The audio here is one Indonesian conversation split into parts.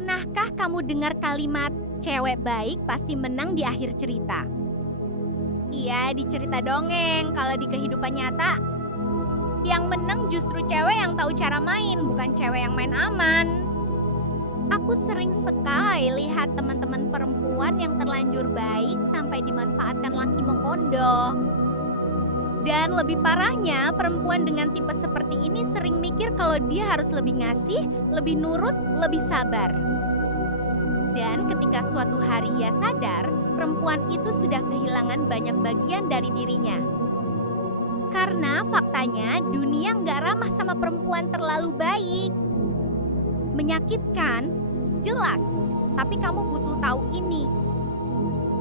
Pernahkah kamu dengar kalimat cewek baik pasti menang di akhir cerita? Iya, di cerita dongeng. Kalau di kehidupan nyata, yang menang justru cewek yang tahu cara main, bukan cewek yang main aman. Aku sering sekali lihat teman-teman perempuan yang terlanjur baik sampai dimanfaatkan laki Mokondo. Dan lebih parahnya, perempuan dengan tipe seperti ini sering mikir kalau dia harus lebih ngasih, lebih nurut, lebih sabar. Dan ketika suatu hari ia sadar, perempuan itu sudah kehilangan banyak bagian dari dirinya. Karena faktanya dunia nggak ramah sama perempuan terlalu baik. Menyakitkan? Jelas, tapi kamu butuh tahu ini.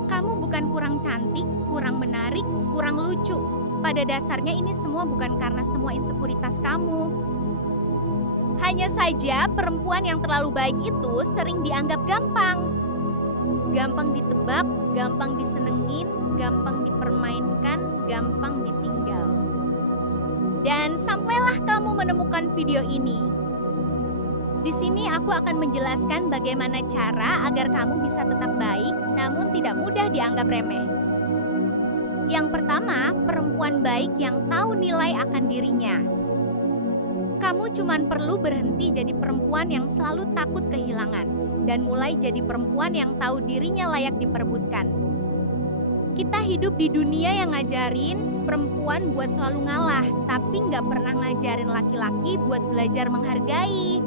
Kamu bukan kurang cantik, kurang menarik, kurang lucu. Pada dasarnya ini semua bukan karena semua insekuritas kamu. Hanya saja perempuan yang terlalu baik itu sering dianggap gampang. Gampang ditebak, gampang disenengin, gampang dipermainkan, gampang ditinggal. Dan sampailah kamu menemukan video ini. Di sini aku akan menjelaskan bagaimana cara agar kamu bisa tetap baik namun tidak mudah dianggap remeh. Yang pertama, perempuan baik yang tahu nilai akan dirinya. Kamu cuman perlu berhenti jadi perempuan yang selalu takut kehilangan dan mulai jadi perempuan yang tahu dirinya layak diperebutkan. Kita hidup di dunia yang ngajarin perempuan buat selalu ngalah, tapi nggak pernah ngajarin laki-laki buat belajar menghargai.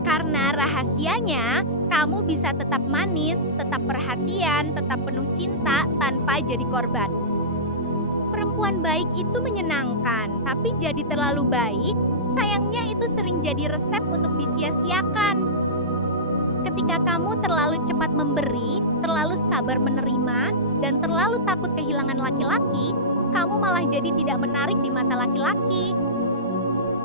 Karena rahasianya, kamu bisa tetap manis, tetap perhatian, tetap penuh cinta tanpa jadi korban. Perempuan baik itu menyenangkan, tapi jadi terlalu baik, sayangnya itu sering jadi resep untuk disia-siakan. Ketika kamu terlalu cepat memberi, terlalu sabar menerima, dan terlalu takut kehilangan laki-laki, kamu malah jadi tidak menarik di mata laki-laki.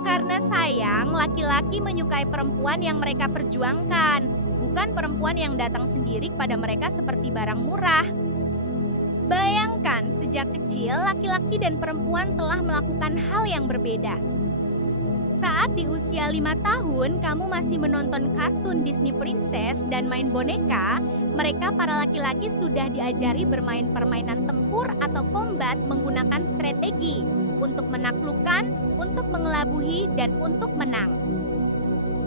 Karena sayang, laki-laki menyukai perempuan yang mereka perjuangkan, bukan perempuan yang datang sendiri kepada mereka seperti barang murah. Bayangkan, sejak kecil laki-laki dan perempuan telah melakukan hal yang berbeda. Saat di usia 5 tahun, kamu masih menonton kartun Disney Princess dan main boneka, mereka para laki-laki sudah diajari bermain permainan tempur atau combat menggunakan strategi untuk menaklukkan, untuk mengelabuhi, dan untuk menang.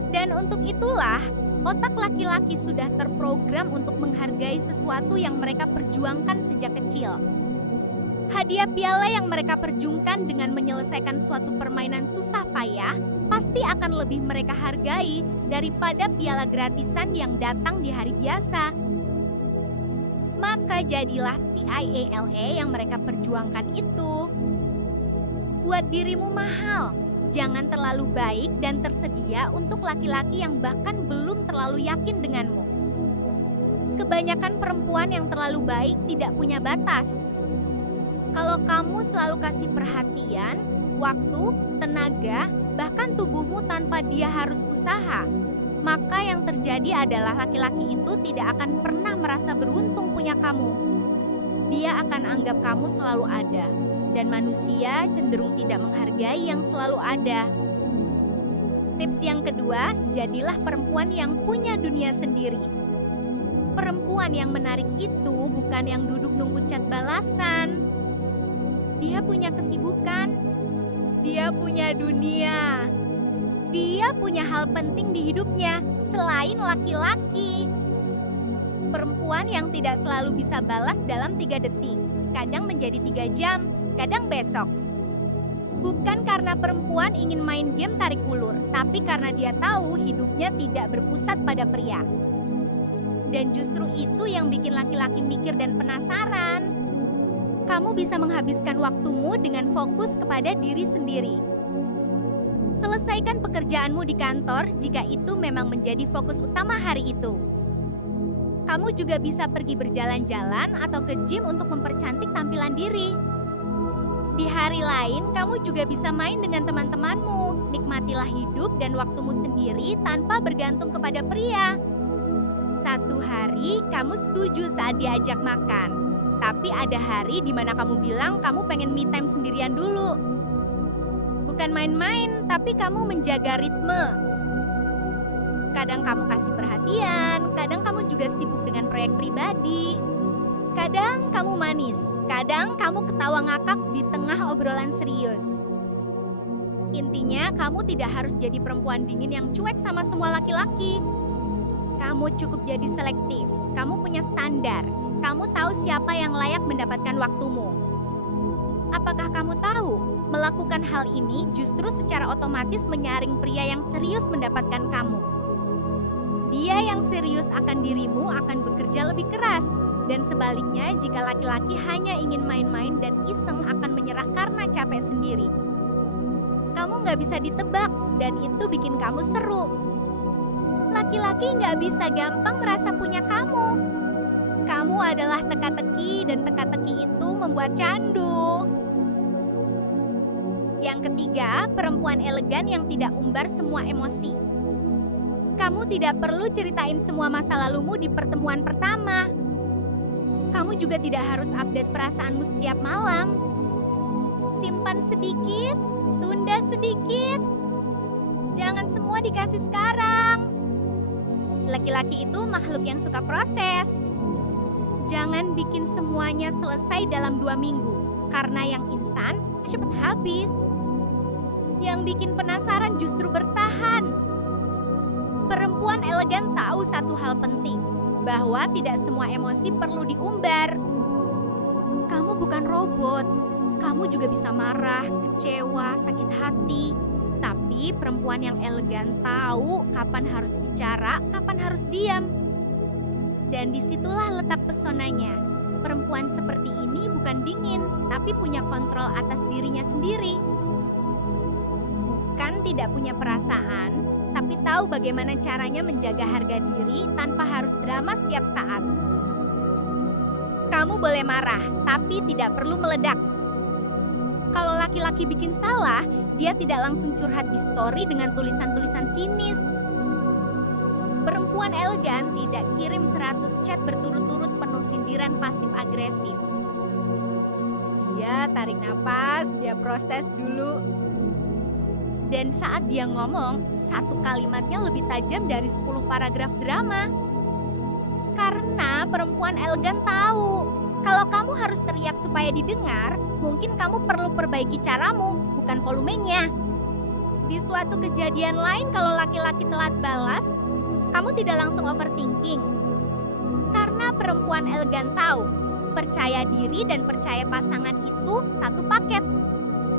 Dan untuk itulah, otak laki-laki sudah terprogram untuk menghargai sesuatu yang mereka perjuangkan sejak kecil. Hadiah piala yang mereka perjuangkan dengan menyelesaikan suatu permainan susah payah pasti akan lebih mereka hargai daripada piala gratisan yang datang di hari biasa. Maka jadilah PIALA yang mereka perjuangkan itu. Buat dirimu mahal, jangan terlalu baik dan tersedia untuk laki-laki yang bahkan belum terlalu yakin denganmu. Kebanyakan perempuan yang terlalu baik tidak punya batas. Kalau kamu selalu kasih perhatian, waktu, tenaga, bahkan tubuhmu tanpa dia harus usaha, maka yang terjadi adalah laki-laki itu tidak akan pernah merasa beruntung punya kamu. Dia akan anggap kamu selalu ada, dan manusia cenderung tidak menghargai yang selalu ada. Tips yang kedua, jadilah perempuan yang punya dunia sendiri. Perempuan yang menarik itu bukan yang duduk nunggu chat balasan. Dia punya kesibukan, dia punya dunia, dia punya hal penting di hidupnya selain laki-laki. Perempuan yang tidak selalu bisa balas dalam 3 detik, kadang menjadi 3 jam, kadang besok. Bukan karena perempuan ingin main game tarik ulur, tapi karena dia tahu hidupnya tidak berpusat pada pria. Dan justru itu yang bikin laki-laki mikir dan penasaran. Kamu bisa menghabiskan waktumu dengan fokus kepada diri sendiri. Selesaikan pekerjaanmu di kantor jika itu memang menjadi fokus utama hari itu. Kamu juga bisa pergi berjalan-jalan atau ke gym untuk mempercantik tampilan diri. Di hari lain, kamu juga bisa main dengan teman-temanmu. Nikmatilah hidup dan waktumu sendiri tanpa bergantung kepada pria. Satu hari, kamu setuju saat diajak makan. Tapi ada hari di mana kamu bilang kamu pengen me time sendirian dulu. Bukan main-main, tapi kamu menjaga ritme. Kadang kamu kasih perhatian, kadang kamu juga sibuk dengan proyek pribadi. Kadang kamu manis, kadang kamu ketawa ngakak di tengah obrolan serius. Intinya, kamu tidak harus jadi perempuan dingin yang cuek sama semua laki-laki. Kamu cukup jadi selektif, kamu punya standar, kamu tahu siapa yang layak mendapatkan waktumu. Apakah kamu tahu, melakukan hal ini justru secara otomatis menyaring pria yang serius mendapatkan kamu. Dia yang serius akan dirimu akan bekerja lebih keras, dan sebaliknya jika laki-laki hanya ingin main-main dan iseng akan menyerah karena capek sendiri. Kamu nggak bisa ditebak, dan itu bikin kamu seru. Laki-laki nggak bisa gampang merasa punya kamu. Kamu adalah teka-teki, dan teka-teki itu membuat candu. Yang ketiga, perempuan elegan yang tidak umbar semua emosi. Kamu tidak perlu ceritain semua masa lalumu di pertemuan pertama. Kamu juga tidak harus update perasaanmu setiap malam. Simpan sedikit, tunda sedikit. Jangan semua dikasih sekarang. Laki-laki itu makhluk yang suka proses. Jangan bikin semuanya selesai dalam 2 minggu, karena yang instan cepat habis. Yang bikin penasaran justru bertahan. Perempuan elegan tahu satu hal penting, bahwa tidak semua emosi perlu diumbar. Kamu bukan robot, kamu juga bisa marah, kecewa, sakit hati. Tapi perempuan yang elegan tahu kapan harus bicara, kapan harus diam. Dan disitulah letak pesonanya. Perempuan seperti ini bukan dingin, tapi punya kontrol atas dirinya sendiri. Bukan tidak punya perasaan, tapi tahu bagaimana caranya menjaga harga diri tanpa harus drama setiap saat. Kamu boleh marah, tapi tidak perlu meledak. Kalau laki-laki bikin salah, dia tidak langsung curhat di story dengan tulisan-tulisan sinis. Perempuan elegan tidak kirim 100 chat berturut-turut penuh sindiran pasif-agresif. Dia tarik napas, dia proses dulu. Dan saat dia ngomong, satu kalimatnya lebih tajam dari 10 paragraf drama. Karena perempuan elegan tahu, kalau kamu harus teriak supaya didengar, mungkin kamu perlu perbaiki caramu, bukan volumenya. Di suatu kejadian lain kalau laki-laki telat balas, kamu tidak langsung overthinking. Karena perempuan elegan tahu, percaya diri dan percaya pasangan itu satu paket.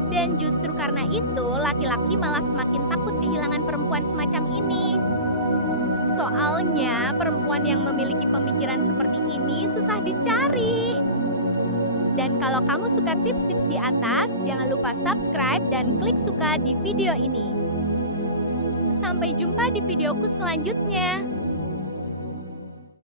Dan justru karena itu, laki-laki malah semakin takut kehilangan perempuan semacam ini. Soalnya, perempuan yang memiliki pemikiran seperti ini susah dicari. Dan kalau kamu suka tips-tips di atas, jangan lupa subscribe dan klik suka di video ini. Sampai jumpa di videoku selanjutnya.